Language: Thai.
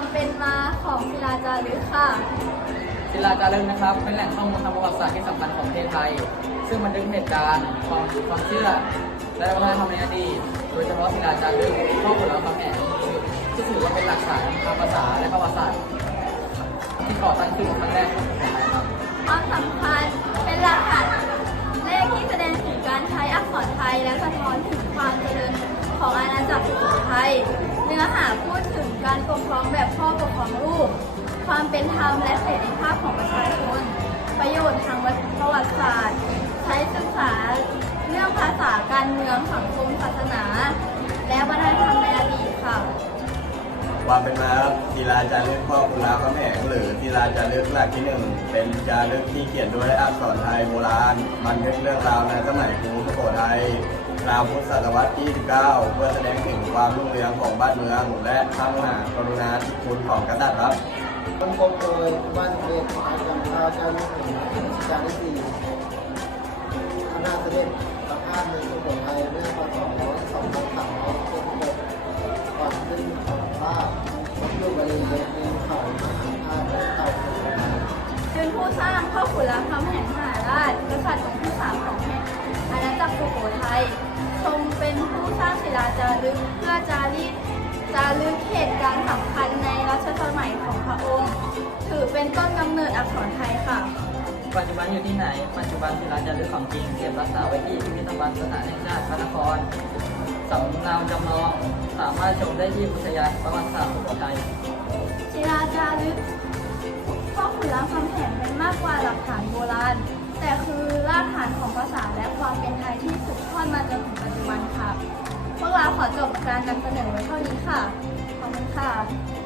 ความเป็นมาของศิลาจารึกค่ะ ศิลาจารึกนะครับ เป็นแหล่งข้อมูลทางประวัติศาสตร์ที่สำคัญของประเทศไทย ซึ่งบันทึกเหตุการณ์ความความเชื่อ และวัฒนธรรมในอดีตโดยเฉพาะศิลาจารึกข้อมูลและความแหนที่ถือว่าเป็นหลักฐานทางภาษาและประวัติศาสตร์ที่ก่อตั้งขึ้นครั้งแรกความสำคัญเป็นหลักฐานเลขที่แสดงถึงการใช้อักษรไทยและสะท้อนถึงความเจริญของอาณาจักรสุโขทัยเนื้อหาพูดถึงการปกครองแบบ ความเป็นธรรมและเสรีภาพของประชาชน ประโยชน์ทางประวัติศาสตร์ ใช้ศึกษาเรื่องภาษาการเมืองสังคมศาสนา และวัฒนธรรมในอดีตค่ะ ความเป็นมาครับศิลาจารึกพ่อคุณรามคำแหงหรือศิลาจารึกหลักที่หนึ่งเป็นจารึกที่เขียนด้วยอักษรไทยโบราณบันทึกเรื่องราวในสมัยกรุงสุโขทัยราวพุทธศตวรรษที่ 19 เพื่อแสดงถึงความรุ่งเรืองของบ้านเมือง และพระมหากรุณาธิคุณของกษัตริย์ครับ คนพบโดยบ้านเด็กอาจารย์ข้าวจ้าลูกหนึ่งรัชกาลที่สี่คณะเสด็จประพาสในสุโขทัยเมื่อปีสองร้อยสองพศ2376ก่อนขึ้นของภาพรูปบริเวณเมืองเขามหาธาตุและเต่าเป็นผู้สร้างพ่อขุนรามคำแหงมหาราชกษัตริย์องค์ที่สามของแห่งอาณาจักรสุโขทัยทรงเป็นผู้สร้างศิลาจารึกเพื่อจารีต จารึกเหตุการณ์สำคัญในรัชสมัยของพระองค์ ถือเป็นต้นกำเนิดอักษรไทยค่ะ ปัจจุบันอยู่ที่ไหน ปัจจุบันศิลาจารึกของจริงเก็บรักษาไว้ที่พิพิธภัณฑ์สถานแห่งชาติพระนครสำเนาจำลองสามารถชมได้ที่อุทยานประวัติศาสตร์สุโขทัยศิลาจารึกพ่อขุนรามคำ การนำเสนอไว้เท่านี้ค่ะ ขอบคุณค่ะ